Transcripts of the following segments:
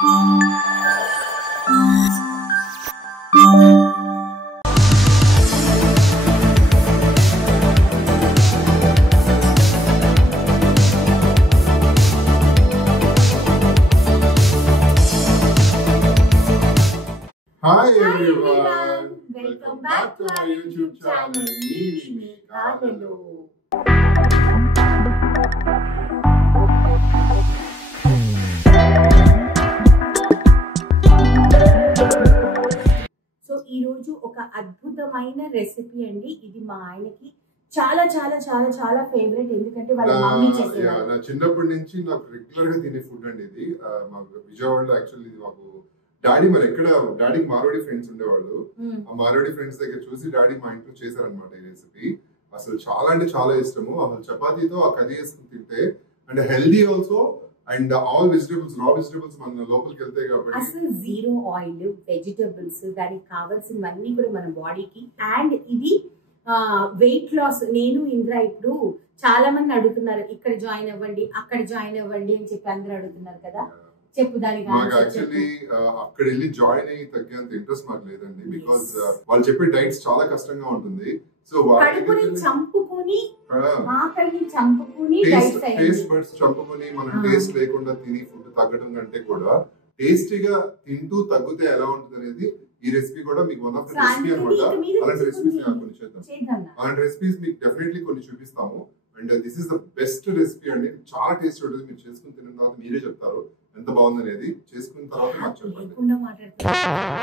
Hi everyone, welcome back to our YouTube channel. Neeli Kadalu. So ఈ రోజు ఒక అద్భుతమైన రెసిపీ అండి. ఇది మా ఆయనకి చాలా చాలా చాలా చాలా ఫేవరెట్. ఎందుకంటే వాళ్ళ మమ్మీ చేసేది. నా చిన్నప్పటి నుంచి నాకు రెగ్యులర్ గా తినే ఫుడ్ అండి ఇది. మాకు విజయవాడలో యాక్చువల్లీ ఇది మాకు డాడీ మరి ఎక్కడ డాడీకి మార్వాడి ఫ్రెండ్స్ ఉండేవాళ్ళు. ఆ మార్వాడి ఫ్రెండ్స్ దగ్గర చూసి డాడీ మా ఇంట్లో చేశారనమాట ఈ రెసిపీ. అసలు చాలా అంటే చాలా ఇష్టము. అసలు చపాతీతో ఆ కర్రీ వేసుకుని తింటే and healthy also and all vegetables raw vegetables మన లోపలికి వెళ్తాయి కాబట్టి అసలు జీరో ఆయిల్ వెజిటేబుల్స్ దానికి కావాల్సినవన్నీ కూడా మన బాడీకి. అండ్ ఇది వెయిట్ లాస్. నేను ఇంద్ర ఇప్పుడు చాలా మంది అడుగుతున్నారు ఇక్కడ జాయిన్ అవ్వండి అక్కడ జాయిన్ అవ్వండి అని చెప్పి అందరూ అడుగుతున్నారు కదా. చెప్పు దానికి. మాకు యాక్చువల్లీ అక్కడ వెళ్ళి జాయిన్ అయ్యి తగ్గేంత ఇంట్రెస్ట్ మాకు లేదండి. బికాస్ వాళ్ళు చెప్పే డైట్స్ చాలా కష్టంగా ఉంటుంది. సో చంపుకొని టేస్ట్ బడ్స్ చంపుకొని మనం టేస్ట్ లేకుండా తిని ఫుడ్ తగ్గడం కంటే కూడా టేస్టీగా తింటూ తగ్గితే ఎలా ఉంటుంది అనేది ఈ రెసిపీ కూడా మీకు వన్ ఆఫ్ ద రెసిపీ అనమాట. అలాంటి రెసిపీస్ కొన్ని చేద్దాం. అలాంటి రెసిపీస్ మీకు డెఫినెట్లీ కొన్ని చూపిస్తాము. And this is the best recipe అండి. చాలా టేస్ట్ ఉంటుంది. మీరు చేసుకుని తిన్న తర్వాత మీరే చెప్తారు ఎంత బాగుంది అనేది. చేసుకున్న తర్వాత నాకు చెప్పండి.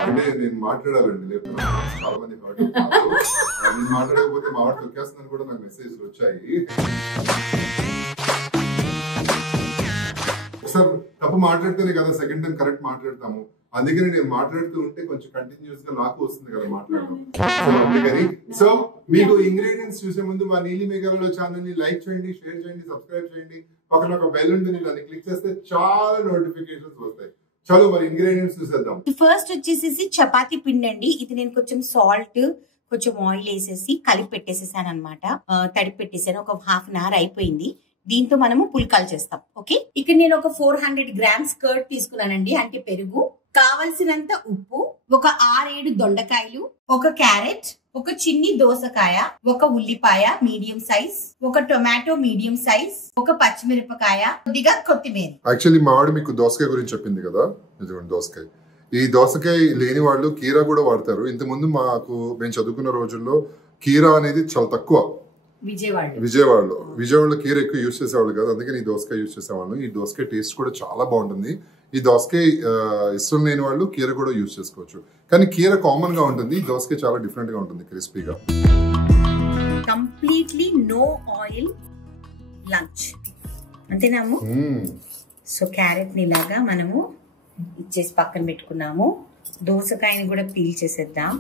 అంటే నేను మాట్లాడాలండి, లేకపోతే చాలా మంది నేను మాట్లాడకపోతే మా వాడు తొక్కేస్తుందని కూడా నాకు మెసేజ్లు వచ్చాయి. ఒకసారి తప్పు మాట్లాడితేనే కదా సెకండ్ టైం కరెక్ట్ మాట్లాడతాము. అందుకని నేను మాట్లాడుతూ ఉంటే కొంచెం కంటిన్యూస్ గా నాకు వస్తుంది కదా మాట్లాడడం. సో అందుకని సో మీకు ఇంగ్రీడియంట్స్ చూసే ముందు మా నీలి మేఘాలలో ఛానల్ ని లైక్ చేయండి, షేర్ చేయండి, సబ్స్క్రైబ్ చేయండి. పక్కన ఒక బెల్ ఉంటుంది, దాన్ని క్లిక్ చేస్తే చాలా నోటిఫికేషన్స్ వస్తాయి. చలో మరి ఇంగ్రీడియంట్స్ చూసేద్దాం. ఫస్ట్ వచ్చేసి చపాతీ పిండి అండి. ఇది నేను కొంచెం సాల్ట్ కొంచెం ఆయిల్ వేసేసి కలిపి పెట్టేసేసాను అనమాట. తడిపి పెట్టేసాను. ఒక హాఫ్ అన్ అవర్ అయిపోయింది. దీంతో మనము పుల్కాలు చేస్తాం. ఓకే, ఇక్కడ నేను ఒక 400 గ్రామ్స్ కర్డ్ తీసుకున్నానండి, అంటే పెరుగు, కావలసినంత ఉప్పు, ఒక 6-7 దొండకాయలు, ఒక క్యారెట్, ఒక చిన్ని దోసకాయ, ఒక ఉల్లిపాయ మీడియం సైజ్, ఒక టొమాటో మీడియం సైజ్, ఒక పచ్చిమిరపకాయ, కొద్దిగా కొత్తిమీర. యాక్చువల్లీ మా వాడు మీకు దోసకాయ గురించి చెప్పింది కదా. ఇదిగోండి దోసకాయ. ఈ దోసకాయ లేని వాళ్ళు కీరా కూడా వాడతారు. ఇంతకుముందు మేము చదువుకున్న రోజుల్లో కీరా అనేది చాలా తక్కువ. విజయవాడలో కీర ఎక్కువ యూజ్ చేసేవాళ్ళు కదా, అందుకని ఈ దోసకాయ యూజ్ చేసేవాళ్ళు. ఈ దోసకాయ టేస్ట్ కూడా చాలా బాగుంటుంది. ఈ దోసకాయ ఇష్టం లేని వాళ్ళు కీర కూడా యూజ్ చేసుకోవచ్చు. కానీ కీర కామన్ గా ఉంటుంది, ఈ దోసకాయ చాలా డిఫరెంట్ గా ఉంటుంది, క్రిస్పీగా. కంప్లీట్లీ నో ఆయిల్ లంచ్ అంతేనాము. సో క్యారెట్ ని ఇలాగా మనము ఇచ్చేసి పక్కన పెట్టుకున్నాము. దోసకాయని కూడా పీల్ చేసేద్దాం.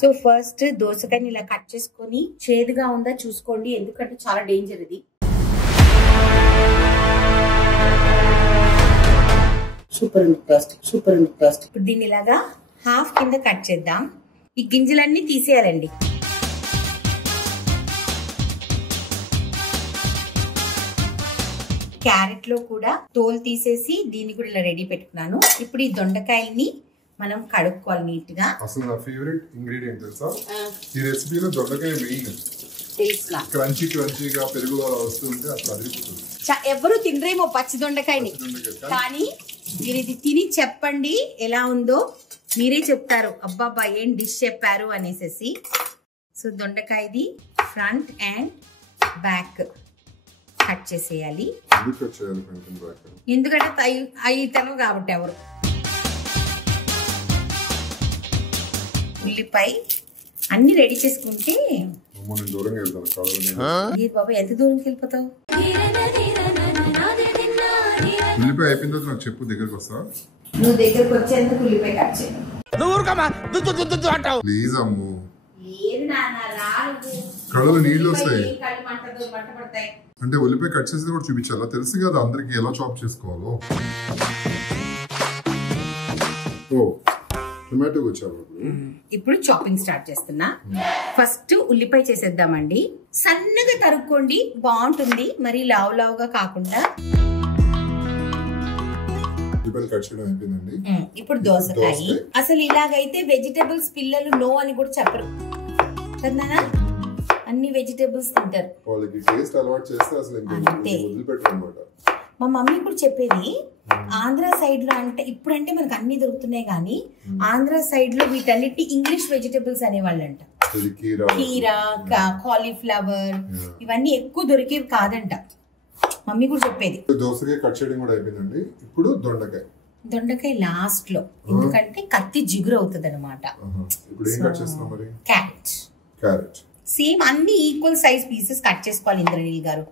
సో ఫస్ట్ దోసకాయని ఇలా కట్ చేసుకొని చేదుగా ఉందా చూసుకోండి, ఎందుకంటే చాలా డేంజర్ ఇది. సూపర్ ఉంది టేస్ట్. ఇప్పుడు దీన్ని ఇలాగా హాఫ్ కింద కట్ చేద్దాం. ఈ గింజలన్నీ తీసేయాలండి. క్యారెట్ లో కూడా తోలు తీసేసి దీన్ని కూడా ఇలా రెడీ పెట్టుకున్నాను. ఇప్పుడు ఈ దొండకాయల్ని మనం కడుక్కోవాలి నీట్ గా. అసలు నా ఫేవరెట్ ఇంగ్రీడియంట్ తెలుసా ఈ రెసిపీలో? దొండకాయ మెయిన్. క్రంచీగా పెరుగు వస్తుంటే అసలు అదిరిపోతుంది. ఎవరు తినరేమో పచ్చి దొండకాయని, కానీ మీరు ఇది తిని చెప్పండి ఎలా ఉందో. మీరే చెప్తారు అబ్బాబ్బా ఏం డిష్ చెప్పారు అనేసి. సో దొండకాయది ఫ్రంట్ అండ్ బ్యాక్ కట్ చేసేయాలి. ఎందుకంటే అవి తినరు కాబట్టి ఎవరు. ఉల్లిపాయ అన్ని రెడీ చేసుకుంటే బాబా ఎంత దూరంకి వెళ్ళిపోతావు. ఉల్లిపాయ అయిపోయిన తర్వాత నాకు చెప్పు, దగ్గరకు వస్తా. నువ్వు దగ్గరకు వచ్చేందుకు ఉల్లిపాయ కట్ చేయి. ప్లీజ్ అమ్ము. కళ్ళలో నీళ్ళు వస్తాయి. అంటే ఉల్లిపాయ కట్ చేసి కూడా చూపించాలా? తెలుసు కదా అందరికి ఎలా చాప్ చేసుకోవాలో. టొమాటో వచ్చాము. ఇప్పుడు చాపింగ్ స్టార్ట్ చేస్తున్నా. ఫస్ట్ ఉల్లిపాయ చేసేద్దామండి. సన్నగా తరుక్కోండి, బాగుంటుంది. మరి లావుగా కాకుండా. ఉల్లిపాయలు కట్ చేయడం అయిపోయిందండి. ఇప్పుడు దోసకాయ. అసలు ఇలాగైతే వెజిటబుల్స్ పిల్లలు నో అని కూడా చెప్పరు కదా, అన్ని వెజిటబుల్స్ తింటారు. వాళ్ళకి టేస్ట్ అలవాటు చేస్తే అసలు వదిలిపెట్టరు అన్నమాట. మా మమ్మీ కూడా చెప్పేది, ఆంధ్ర సైడ్ లో అంటే ఇప్పుడంటే మనకు అన్ని దొరుకుతున్నాయి కానీ ఆంధ్ర సైడ్ లో వీటన్నిటి ఇంగ్లీష్ వెజిటబుల్స్ అనేవాళ్ళంట. కీరా, కాలీఫ్లవర్ ఇవన్నీ ఎక్కువ దొరికేవి కాదంట, మమ్మీ కూడా చెప్పేది. దోసకాయ కట్ చేయడం కూడా అయిపోయిందండి. ఇప్పుడు దొండకాయ లాస్ట్ లో, ఎందుకంటే కత్తి జిగురు అవుతుంది అనమాట. క్యారెట్ సేమ్ అన్ని ఈక్వల్ సైజ్ పీసెస్ కట్ చేసుకోవాలి ఇంద్రనీల్ గారు.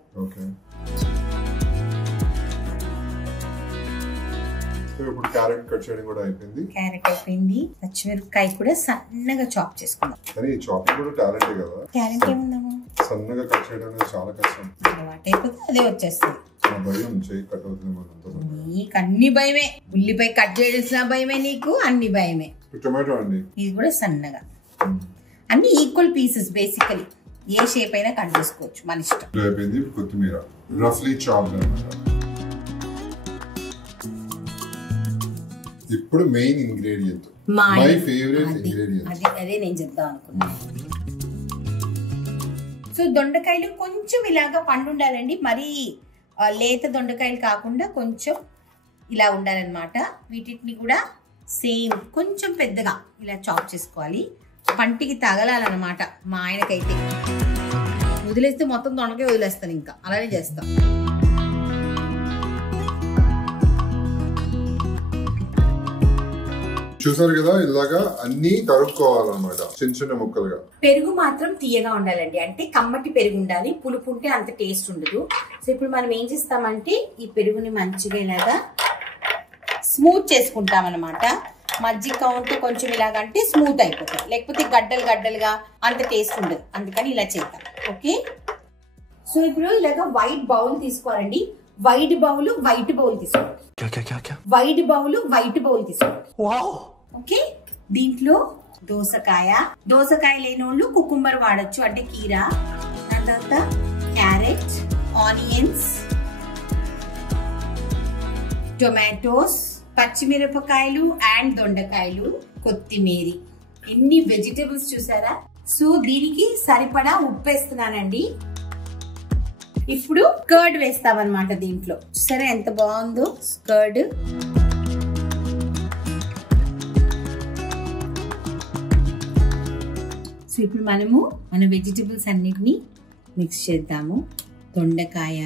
ఇప్పుడు క్యారెట్ కట్ చేయడం కూడా అయిపోయింది. పచ్చిమిరపకాయ కూడా సన్నగా చాప్ చేసుకుందాం. కానీ ఈ చాపింగ్ కూడా టాలెంట్ కదా. టాలెంట్ ఏముందాము, సన్నగా కట్ చేయడం అనేది చాలా కష్టం. అలవాటు అయిపోతే అదే వచ్చేస్తుంది. నీకు అన్ని భయమే, ఉల్లిపాయ కట్ చేసిన భయమే, నీకు అన్ని భయమే. టొమాటో అండి, ఇది కూడా సన్నగా, అన్ని ఈక్వల్ పీసెస్. బేసికలీ ఏ షేప్ అయినా కట్ చేసుకోవచ్చు, మన ఇష్టం. అయిపోయింది. కొత్తిమీర రఫ్లీ చాప్డ్ అన్నమాట. ఇప్పుడు main ingredient, my favourite ingredient, అదే నేను చెప్దాం అనుకున్నా. సో దొండకాయలు కొంచెం ఇలాగా పండు ఉండాలండి, మరీ లేత దొండకాయలు కాకుండా కొంచెం ఇలా ఉండాలన్నమాట. వీటిని కూడా సేమ్ కొంచెం పెద్దగా ఇలా చాప్ చేసుకోవాలి, పంటికి తగలాలన్నమాట. మా ఆయనకైతే వదిలేస్తే మొత్తం దొండకాయ వదిలేస్తాను, ఇంకా అలానే చేస్తాం. చూసారు కదా, ఇలాగా అన్ని తరుక్కోవాలన్నమాట చిన్న చిన్న ముక్కలుగా. పెరుగు మాత్రం తీయగా ఉండాలండి, అంటే కమ్మటి పెరుగు ఉండాలి, పులుపు ఉంటే అంత టేస్ట్ ఉండదు. సో ఇప్పుడు మనం ఏం చేస్తామంటే ఈ పెరుగుని మంచిగా ఇలాగా స్మూత్ చేసుకుంటాం అన్నమాట. మజ్జిగ ఉంటే కొంచెం ఇలాగంటే స్మూత్ అయిపోతుంది, లేకపోతే గడ్డలు గడ్డలుగా అంత టేస్ట్ ఉండదు, అందుకని ఇలా చేద్దాం. ఓకే, సో ఇప్పుడు ఇలాగా వైట్ బౌల్ తీసుకోవాలండి. వైట్ బౌల్ తీసుకోండి. వైట్ బౌల్ తీసుకోండి. ఓకే, దీంట్లో దోసకాయ లేనోళ్ళు కుకుంబర్ వాడచ్చు, అంటే కీరా. దాని తర్వాత క్యారెట్, ఆనియన్స్, టొమాటోస్, పచ్చిమిరపకాయలు అండ్ దొండకాయలు, కొత్తిమీర, ఎన్ని వెజిటేబుల్స్ చూసారా. సో దీనికి సరిపడా ఉప్పు వేస్తున్నానండి. ఇప్పుడు కర్డ్ వేస్తామన్నమాట దీంట్లో. చూసారా ఎంత బాగుందో కర్డ్. సో ఇప్పుడు మనము మన వెజిటబుల్స్ అన్నిటిని మిక్స్ చేద్దాము. దొండకాయ,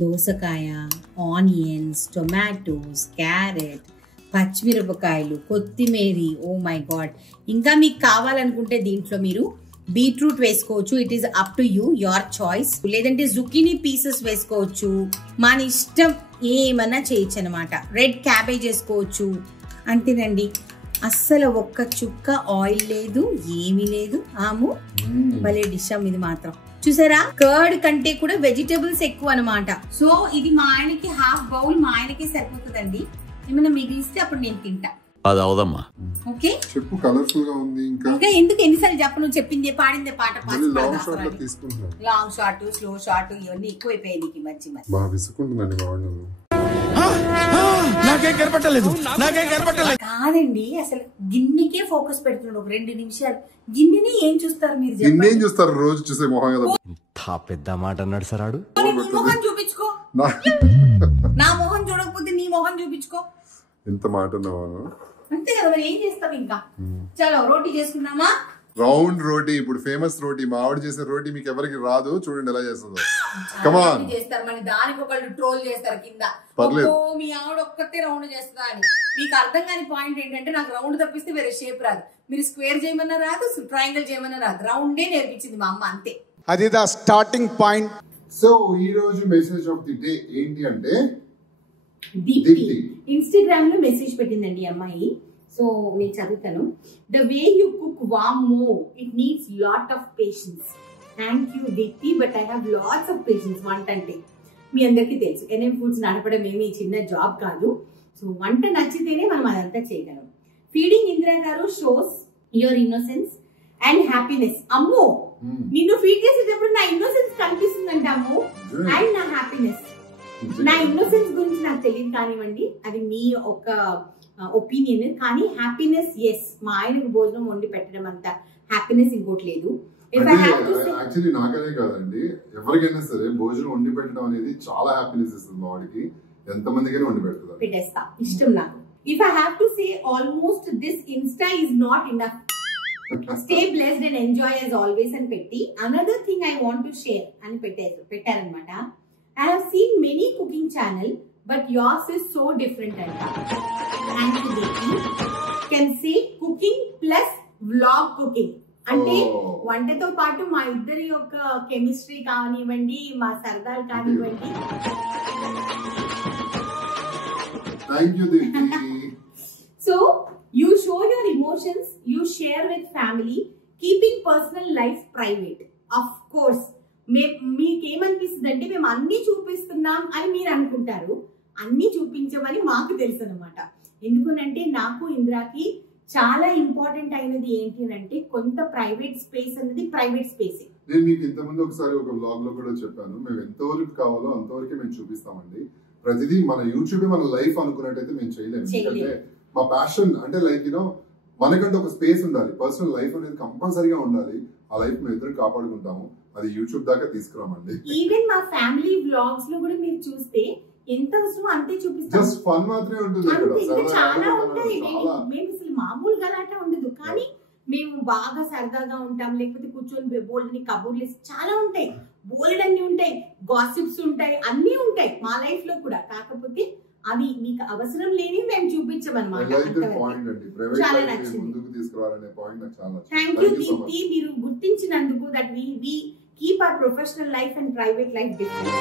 దోసకాయ, ఆనియన్స్, టొమాటోస్, క్యారెట్, పచ్చిమిరపకాయలు, కొత్తిమీర. ఓ మై గాడ్, ఇంకా మీకు కావాలనుకుంటే దీంట్లో మీరు బీట్రూట్ వేసుకోవచ్చు, it is up to you, your choice. లేదంటే జుకీనీ పీసెస్ వేసుకోవచ్చు, మన ఇష్టం, ఏమన్నా చేయొచ్చు అనమాట. రెడ్ క్యాబేజ్ వేసుకోవచ్చు. అంతేనండి, అస్సలు ఒక్క చుక్క ఆయిల్ లేదు, ఏమీ లేదు. ఆము భలే డిష్ ఇది మాత్రం. చూసారా, కర్డ్ కంటే కూడా వెజిటేబుల్స్ ఎక్కువ అనమాట. సో ఇది మా ఆయనకి హాఫ్ బౌల్, మా ఆయనకి సరిపోతుందండి. ఏమైనా మిగిలిస్తే అప్పుడు నేను తింటా. అది అవదమ్మా. ఓకే, చెప్పు. కలర్ఫుల్ గా ఉంది. ఇంకా ఎందుకు ఎన్నిసార్లు చెప్పు, నువ్వు చెప్పింది పాడిందే పాట. లాంగ్ షార్ట్, స్లో షార్ట్ ఇవన్నీ ఎక్కువైపోయాయి నీకు మంచి మంచి. బాగా విసుకుంటుందండి బాగుండదు. కాదండి, అసలు గిన్నెకే ఫోకస్ పెడుతున్నాడు. ఒక 2 నిమిషాలు గిన్నెని ఏం చూస్తారు మీరు? గిన్నె ఏం చూస్తారు, రోజు చూసే మొహం కదా. పెద్ద మాట అన్నాడు సార్. మొహం చూపించుకో. నా మొహం చూడకపోతే నీ మొహం చూపించుకో. ఎంత మాట ఉన్నావా? అంతే కదా, మరి ఏం చేస్తాం ఇంకా. చలో రోటీ చేసుకుందామా? రౌండ్ రోటీ, ఇప్పుడు ఫేమస్ రోటీ. మా ఆవిడ చేసే రోటీ మీకు ఎవరికి రాదు, చూడండి ఎలా చేస్తుందో. కమాన్ చేస్తారు, మరి దానికి ఒకళ్ళు ట్రోల్ చేస్తారు కింద. మీ ఆవిడ ఒక్కటే రౌండ్ చేస్తుందా అని. మీకు అర్థం కాని పాయింట్ ఏంటంటే, నాకు రౌండ్ తప్పిస్తే వేరే షేప్ రాదు. మీరు స్క్వేర్ చేయమన్నా రాదు, ట్రయాంగిల్ చేయమన్నా రాదు, రౌండే నేర్పించింది మా అమ్మ, అంతే. అది ద స్టార్టింగ్ పాయింట్. సో ఈ రోజు మెసేజ్ ఆఫ్ ది డే ఏంటి అంటే, దీప్తి ఇన్స్టాగ్రామ్ లో మెసేజ్ పెట్టిందండి అమ్మాయి. సో నేను చదువుతాను. ద వే యూ కుక్ వామ్మో, it needs lot of patience. Thank you Deepti, but I have lots of patience. వంట అంటే మీ అందరికీ తెలుసు, ఎన్ఎం ఫుడ్స్ నడపడం ఏమి చిన్న జాబ్ కాదు. సో వంట నచ్చితేనే మనం అదంతా చేయగలం. ఫీడింగ్ ఇందిరా గారు shows your innocence and happiness. అమ్మో, నిన్ను ఫీడ్ చేసేటప్పుడు నా ఇన్నోసెన్స్ కనిపిస్తుందంట అమ్మో, అండ్ నా హ్యాపీనెస్. నా ఇన్నోసెన్స్ గురించి నాకు తెలియదు కానివ్వండి, అది మీ ఒక ఒపీనియన్. కానీ హ్యాపీనెస్ ఎస్, మా ఆయనకు భోజనం వండి పెట్టడం అంత హ్యాపీనెస్ ఇంకోటి లేదు. యాక్చువల్లీ నాకనే కాదండి, ఎవరికైనా సరే భోజనం వండి పెట్టడం అనేది చాలా హ్యాపీనెస్ ఇస్తుంది బాడీకి. ఎంత మందికైనా వండి పెడుతుంది, పెట్టేస్తా, ఇష్టం నాకు. If I have to say almost this Insta is not enough. Stay blessed and enjoy as always అని పెట్టి another thing I want to share అని పెట్టారనమాట. I have seen many cooking channel but yours is so different అంట. Thank you Deepti. Can say cooking plus vlog cooking. అంటే వంటతో పాటు మా ఇద్దరి యొక్క కెమిస్ట్రీ కానివ్వండి, మా సరదాలు కానివ్వండి. Thank you Deepti. So you show your emotions, you share with family, keeping personal life private. Of course, మీకేమనిపిస్తుంది అంటే మేము అన్ని చూపిస్తున్నాం అని మీరు అనుకుంటారు. అన్ని చూపించమని మాకు తెలుసు అనమాట. ఎందుకనంటే నాకు ఇంద్రాకి చాలా ఇంపార్టెంట్ అయినది ఏంటి అంటే కొంత ప్రైవేట్ స్పేస్ అనేది ప్రైవేట్ స్పేస్. నేను మీకు ఇంతకుముందు ఒకసారి ఒక బ్లాగ్ లో కూడా చెప్పాను, మేము ఎంతవరకు కావాలో అంతవరకే మేము చూపిస్తామండి. ప్రతిదీ మన యూట్యూబ్ మన లైఫ్ అనుకున్నట్టయితే మేము చేయలేము. ఎందుకంటే మా ప్యాషన్ అంటే లైక్ యూనో మనకంటే ఒక స్పేస్ ఉండాలి, పర్సనల్ లైఫ్ అనేది కంపల్సరీగా ఉండాలి. ఆ లైఫ్ మేము ఇద్దరు కాపాడుకుంటాము, అది యూట్యూబ్ దాకా తీసుకురామండి. ఈవెన్ మా ఫ్యామిలీ వ్లాగ్స్ లో కూడా మీరు చూస్తే ఎంత అవసరం అంతే చూపిస్తాం. జస్ట్ ఫన్ మాత్రమే ఉంటుంది. చాలా ఉంటాయి, మేము అసలు మామూలుగా అలా ఉండదు. కానీ మేము బాగా సరదాగా ఉంటాం, లేకపోతే కూర్చొని బోల్డ్ ని కబుర్లు చాలా ఉంటాయి, బోల్డ్ అన్ని ఉంటాయి, గాసిప్స్ ఉంటాయి, అన్ని ఉంటాయి మా లైఫ్ లో కూడా. కాకపోతే అవి మీకు అవసరం లేని మేము చూపించమన్నమాట. చాలా నచ్చింది. థ్యాంక్ యూ దీప్తి, మీరు గుర్తించినందుకు that we keep our professional life and private life different.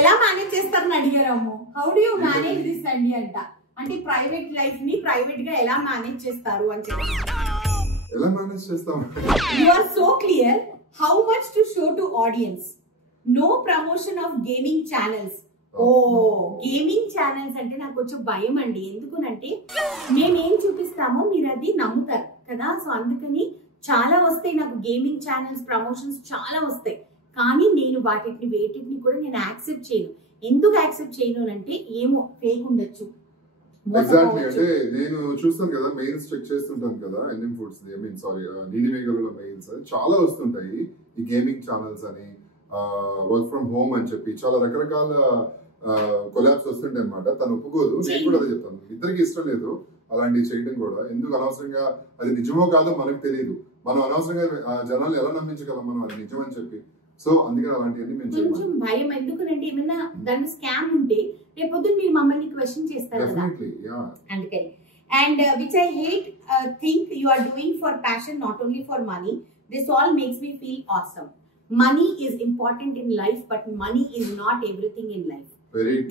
ఎలా మేనేజ్ చేస్తారని అడిగారమ్మో. How do you manage this అండి అంట. అంటే ప్రైవేట్ లైఫ్ ని ప్రైవేట్ గా ఎలా మేనేజ్ చేస్తారు అని చెప్పి. ఎలా మేనేజ్ చేస్తాం? You are so clear how much to show to audience. No promotion of gaming channels. ఓ గేమింగ్ ఛానల్స్ అంటే నాకు కొంచెం భయం అండి. ఎందుకనంటే మేమేం చూపిస్తామో మీరు అది నమ్ముతారు కదా. సో అందుకని చాలా వస్తాయి నాకు గేమింగ్ ఛానల్స్ ప్రమోషన్స్ చాలా వస్తాయి. కానీ నేను వేటిని కూడా నేను యాక్సెప్ట్ చేయను. ఎందుకు యాక్సెప్ట్ చేయను అంటే ఏమో ఫేక్ ఉండొచ్చు. ఎగ్జాక్ట్లీ. అంటే నేను చూస్తాను కదా, మెయిల్స్ చెక్ చేస్తుంటాను కదా, ఎన్ఎం ఫుడ్స్ నీలిమేఘలలో మెయిల్స్ చాలా వస్తుంటాయి. ఈ గేమింగ్ ఛానల్స్ అని, వర్క్ ఫ్రమ్ హోమ్ అని చెప్పి చాలా రకరకాల కొలాబ్స్ వస్తుంటాయి అనమాట. తను ఒప్పుకోదు, నేను కూడా అదే చెప్తాను. ఇద్దరికి ఇష్టం లేదు అలాంటివి చేయడం కూడా. ఎందుకు అనవసరంగా, అది నిజమో కాదో మనకు తెలియదు. మనం అనవసరంగా జనాలు ఎలా నమ్మించగలం మనం అది నిజం అని చెప్పి. సో అందుకని అలాంటివన్నీ మేము కొంచెం భయం. ఎందుకంటే ఏమన్నా దాని స్కామ్ ఉంటే రేపొద్దు మీరు మమ్మల్ని క్వశ్చన్ చేస్తారు కదా, అందుకని. And which I hate think you are doing for passion, not only for money. This all makes me feel awesome. Money is important in life, but money is not everything in life.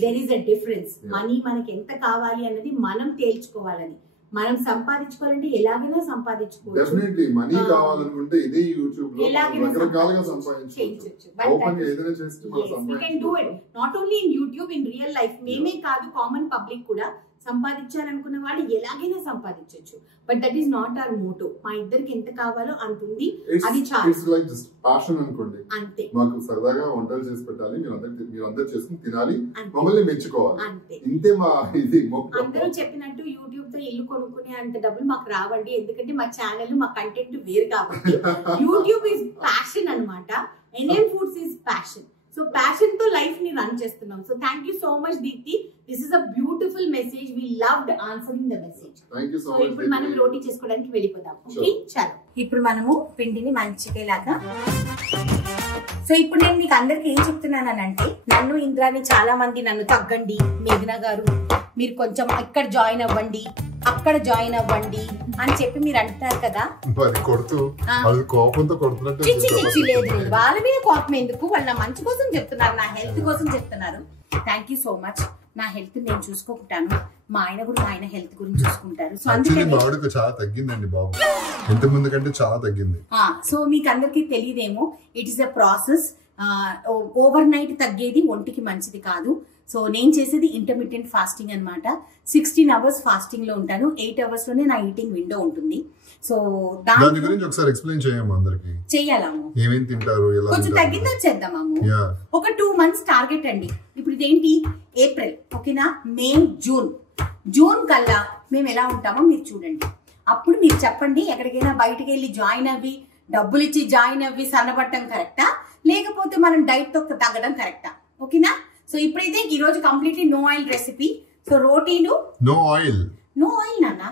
There is a difference. Money మనకి ఎంత కావాలి అన్నది మనం తేల్చుకోవాలని. మనం సంపాదించుకోవాలంటే ఎలాగైనా సంపాదించుకోవచ్చు. Definitely money కావాలనుకుంటే ఇదే యూట్యూబ్ లో రకరకాలుగా సంపాదించుకోవచ్చు. ఓపెన్ గా ఏదైనా చేస్తే మనం సంపాదించుకోవచ్చు. We can do it not only in YouTube, in real life. మేమే కాదు, కామన్ పబ్లిక్ కూడా సంపాదించాలనుకున్న వాళ్ళు ఎలాగైనా సంపాదించవచ్చు. But that is not our motto. మా ఇద్దరికి ఎంత కావాలో అంత ఉంది, అది చాలు. ఇట్స్ లైక్ జస్ట్ ప్యాషన్ అనుకోండి. అంతే. మాకు సరదాగా వంటలు చేసి పెట్టాలి, మీరు అందరూ చేసుకుని తినాలి, మమ్మల్ని మెచ్చుకోవాలి, అంతే. ఇంతే మా ఇది. అందరూ చెప్పినట్టు యూట్యూబ్ తో ఇల్లు కొనుక్కునే అంత డబ్బులు మాకు రావండి. ఎందుకంటే మా ఛానల్, మా కంటెంట్ వేరు కాబట్టి. యూట్యూబ్ ఇస్ ప్యాషన్ అన్నమాట. NM foods is passion. So passion తో లైఫ్ ని రన్ చేస్తున్నాం. So thank you so much Deepti. This is a beautiful message. We loved answering the message. So ఇప్పుడు మనం రోటీ చేసుకోవడానికి వెళ్ళిపోదాం. ఓకే, చాలు. ఇప్పుడు మనము పిండిని మంచిగా ఇలాగా. సో ఇప్పుడు నేను మీకు అందరికి ఏం చెప్తున్నానంటే, నన్ను ఇంద్రాని చాలా మంది నన్ను తగ్గండి మేఘనా గారు, మీరు కొంచెం ఇక్కడ జాయిన్ అవ్వండి, అక్కడ జాయిన్ అవ్వండి అని చెప్పి మీరు అంటున్నారు కదా. లేదు, వాళ్ళ మీద కోపం ఎందుకు, వాళ్ళు నా మంచి కోసం చెప్తున్నారు, నా హెల్త్ కోసం చెప్తున్నారు. Thank you so much. నా హెల్త్ నేను చూసుకుంటాను, మా ఆయన కూడా మా ఆయన హెల్త్ గురించి చూసుకుంటారు. సో అందుకని చాలా తగ్గిందండి బాబు, ఇంత ముందు కంటే చాలా తగ్గింది. సో మీకు అందరికీ తెలియదేమో, it is a process. Over night తగ్గేది ఒంటికి మంచిది కాదు. సో నేను చేసేది ఇంటర్మీడియట్ ఫాస్టింగ్ అనమాట. 16 hours ఫాస్టింగ్ లో ఉంటాను. 8 hours లోనే నా ఈటింగ్ విండో ఉంటుంది. సో దాని గురించి ఒకసారి ఎక్స్ప్లెయిన్ చేయము అందరికి. చెయ్యాలమ్ము. ఏమేం తింటారు, ఎలా కొంచెం తగ్గిందా చేద్దామమ్ము. ఒక 2 months టార్గెట్ అండి. ఇప్పుడు ఇదేంటి ఏప్రిల్, ఓకేనా, మే, జూన్ కల్లా మేము ఎలా ఉంటామో మీరు చూడండి. అప్పుడు మీరు చెప్పండి, ఎక్కడికైనా బయటకు వెళ్ళి జాయిన్ అవ్వి డబ్బులు ఇచ్చి జాయిన్ అవ్వి సన్నబట్టడం కరెక్టా, లేకపోతే మనం డైట్ తో తగ్గడం కరెక్టా, ఓకేనా. సో ఇప్పుడైతే ఈ రోజు completely no oil recipe. So రోటీలు నో ఆయిల్ నాన్న.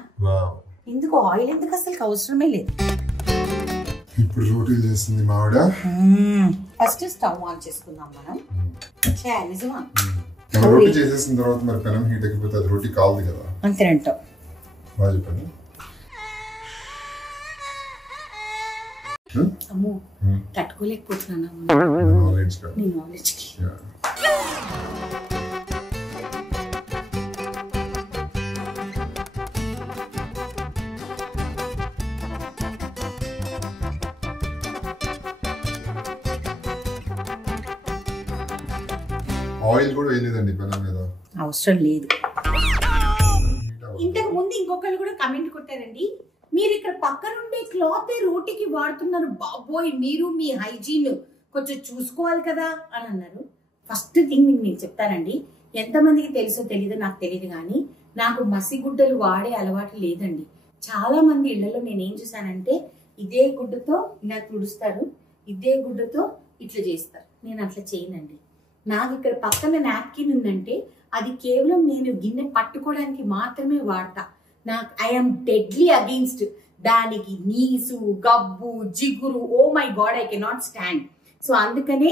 ఎందుకు ఆయిల్ ఎందుకు, అసలు అవసరమే లేదు. ఇప్పుడు రోటీలు చేస్తుంది మావిడ. ఫస్ట్ స్టవ్ ఆన్ చేసుకుందాం మనం. నిజమా రోటీ చేసేసిన తర్వాత మరి పెనం హీట్ ఎక్కిపోతే అది రోటీ కాదు కదా, అంతేనంటావు. బాగా చెప్పండి. అమ్మో తట్టుకోలేకపోతున్నాను నీ నాలెడ్జ్కి. ఆయిల్ కూడా వేయలేదండి పెనం మీద, అవసరం లేదు. ఇంతకు ముందు ఇంకొకళ్ళు కూడా కమెంట్ కొట్టారండి, మీరు ఇక్కడ పక్కనుండే క్లాత్ రోటీకి వాడుతున్నారు బాబోయ్, మీరు మీ హైజీన్ కొంచెం చూసుకోవాలి కదా అని అన్నారు. ఫస్ట్ థింగ్ మీకు నేను చెప్తానండి, ఎంతమందికి తెలుసో తెలీదో నాకు తెలియదు కానీ నాకు మసిగుడ్డలు వాడే అలవాటు లేదండి. చాలా మంది ఇళ్లలో నేనేం చూసానంటే ఇదే గుడ్డతో ఇలా తుడుస్తారు, ఇదే గుడ్డతో ఇట్లా చేస్తారు. నేను అట్లా చేయనండి. నాకు ఇక్కడ పక్కన నాప్కిన్ ఉందంటే అది కేవలం నేను గిన్నె పట్టుకోవడానికి మాత్రమే వాడతా. నాకు ఐఎమ్ డెడ్లీ అగెయిన్స్ట్ దానికి నీసు, గబ్బు, జిగురు, oh my god, I cannot stand. So అందుకనే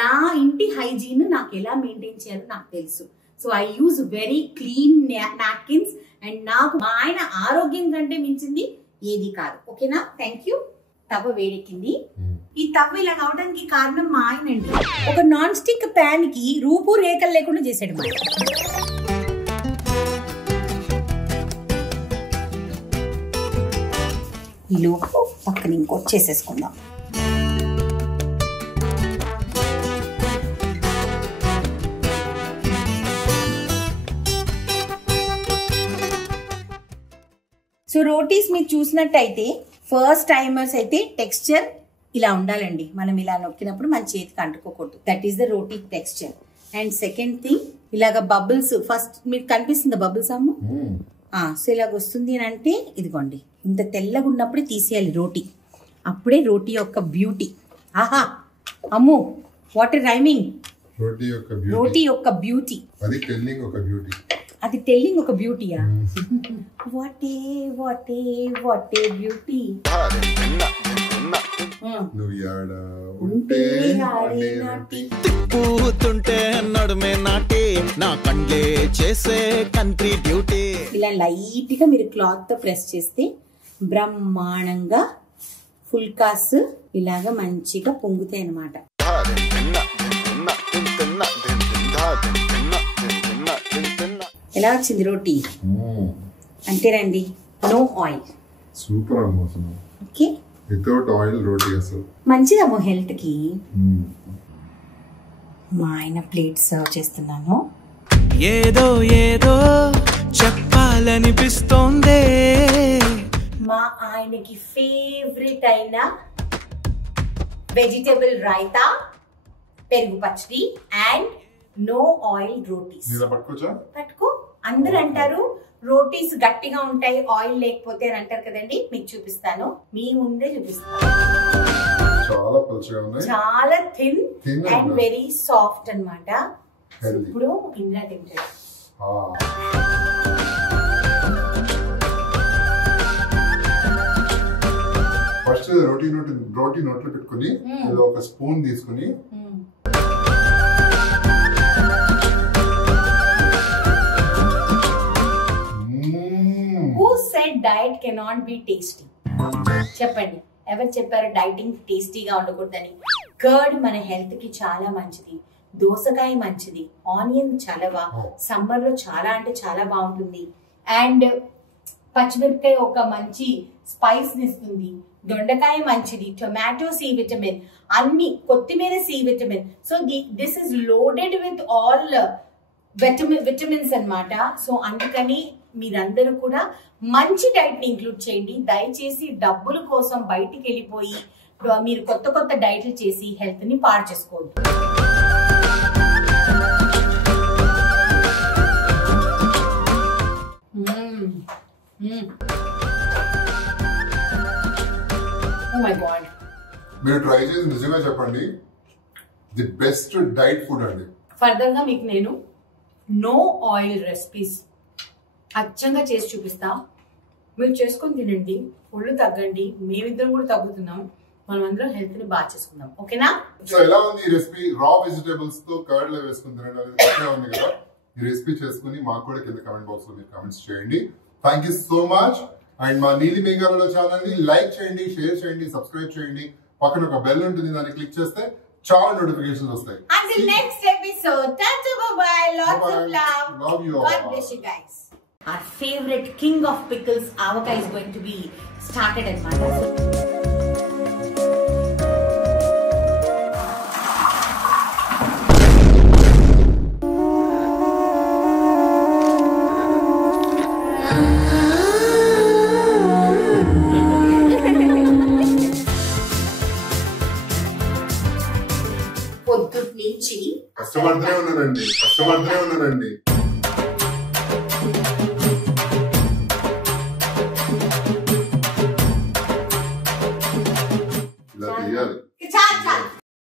నా ఇంటి హైజీన్ నాకు ఎలా మెయింటైన్ చేయాలో నాకు తెలుసు. So I use very clean napkins and నాకు మా ఆయన ఆరోగ్యం కంటే మించింది ఏది కాదు, ఓకేనా. Thank you. తవ్వ వేడెక్కింది. ఈ తవ్వ ఇలా కావడానికి కారణం మా ఆయన అండి. ఒక నాన్ స్టిక్ ప్యాన్ కి రూపు రేఖలు లేకుండా చేసాడు మా ఈ లోపు పక్కన ఇంకోటి చేసేసుకుందాం. సో రోటీస్ మీరు చూసినట్టయితే ఫస్ట్ టైమర్స్ అయితే టెక్స్చర్ ఇలా ఉండాలండి. మనం ఇలా నొక్కినప్పుడు మన చేతికి అంటుకోకూడదు. That is the roti texture. And second thing, ఇలాగ బబుల్స్ ఫస్ట్ మీకు కనిపిస్తుంది బబుల్స్ అమ్ము. సో ఇలాగ వస్తుంది అని అంటే ఇదిగోండి, ఇంత తెల్లగా ఉన్నప్పుడే తీసేయాలి రోటీ. అప్పుడే రోటీ యొక్క బ్యూటీ. ఆహా అమ్ము, వాట్ ఏ రైమింగ్. రోటీ యొక్క బ్యూటీ, అది టెల్లింగ్ ఒక బ్యూటీ. అది టెల్లింగ్ ఒక బ్యూటీయా? What a what a what a beauty. నడుమే నాటి నా కండ్లే చేసే కంట్రీ డ్యూటీ. ఇలా లైట్ గా మీరు క్లాత్ తో ప్రెస్ చేస్తే బ్రహ్మాండంగా ఫుల్కాస్ ఇలాగా మంచిగా పొంగుతాయి అన్నమాట. ఎలా వచ్చింది రోటీ? అంతేనండి, నో ఆయిల్. సూపర్ అమ్మోసం. ఓకే, వితౌట్ ఆయిల్ రోటీ అసలు మంచిదమ్మో హెల్త్ కి. మా ఆయన ప్లేట్ సర్వ్ చేస్తున్నాను. ఏదో ఏదో చెప్పాలనిపిస్తోందే. మా ఆయనకి ఫేవరెట్ అయిన వెజిటబుల్ రైతా, పెరుగు పచ్చడి అండ్ నో ఆయిల్ రోటీస్. పట్టుకో. అందరు అంటారు రోటీస్ గట్టిగా ఉంటాయి ఆయిల్ లేకపోతే అని అంటారు కదండి. మీకు చూపిస్తాను, మీ ముందే చూపిస్తాను. చాలా థిన్ అండ్ వెరీ సాఫ్ట్ అన్నమాట. ఇప్పుడు ఇంద్రా తింటారు. ఫస్ట్ రోటీ నోట్లో పెట్టుకుని ఒక స్పూన్ తీసుకుని డైట్ కెనాట్ బి టేస్టీ. చెప్పండి, ఎవరు చెప్పారు డైటింగ్ టేస్టీగా ఉండకూడదని? కర్డ్ మన హెల్త్ కి చాలా మంచిది, దోసకాయ మంచిది, ఆనియన్ చలవ సమ్మర్ లో చాలా అంటే చాలా బాగుంటుంది. అండ్ పచ్చిమిరపకాయ ఒక మంచి స్పైస్ ఇస్తుంది, దొండకాయ మంచిది, టొమాటో సి విటమిన్, అన్ని, కొత్తిమీర C vitamin. So this is loaded with all vitamins అన్నమాట. సో అందుకని మీరందరూ కూడా మంచి డైట్ ని ఇంక్లూడ్ చేయండి. దయచేసి డబ్బుల కోసం బయటికి వెళ్ళిపోయి మీరు కొత్త కొత్త డైట్లు చేసి హెల్త్ ని పాడు చేసుకోవద్దు. Oh my God. మీరు ట్రై చేసి నిజంగా చెప్పండి, ది బెస్ట్ డైట్ ఫుడ్ అండి. ఫర్దర్ గా మీకు నేను నో ఆయిల్ రెసిపీస్ అచ్చంగా చేసి చూపిస్తా. మీరు చేసుకొని తినండి, ఒళ్ళు తగ్గండి, మేమిద్దరం కూడా తగ్గుతున్నాం, మనం అందరం హెల్త్ ని బాగా చేసుకుందాం. ఓకేనా? సో ఎలా ఉంది ఈ రెసిపీ? రా వెజిటేబుల్స్ తో కర్డ్ లో వేసుకుని తినండి అనేది ఉంది కదా. ఈ రెసిపీ చేసుకుని మాకు కూడా కింద కమెంట్ బాక్స్ లో మీరు కమెంట్స్ చేయండి. Thank you so much. And మా నీలి మేఘాలలో ఛానల్ ని లైక్ చేయండి, షేర్ చేయండి, సబ్స్క్రైబ్ చేయండి. పక్కన ఒక బెల్ ఉంటుంది, దాన్ని క్లిక్ చేస్తే చాలా నోటిఫికేషన్స్ వస్తాయి. Until next episode, tata bye-bye, lots of love. Love you all. God bless you guys. Our favorite king of pickles, avaka, is going to be started at Mata. పొద్దుటి నుంచి కష్టపడుతూనే ఉన్నానండి.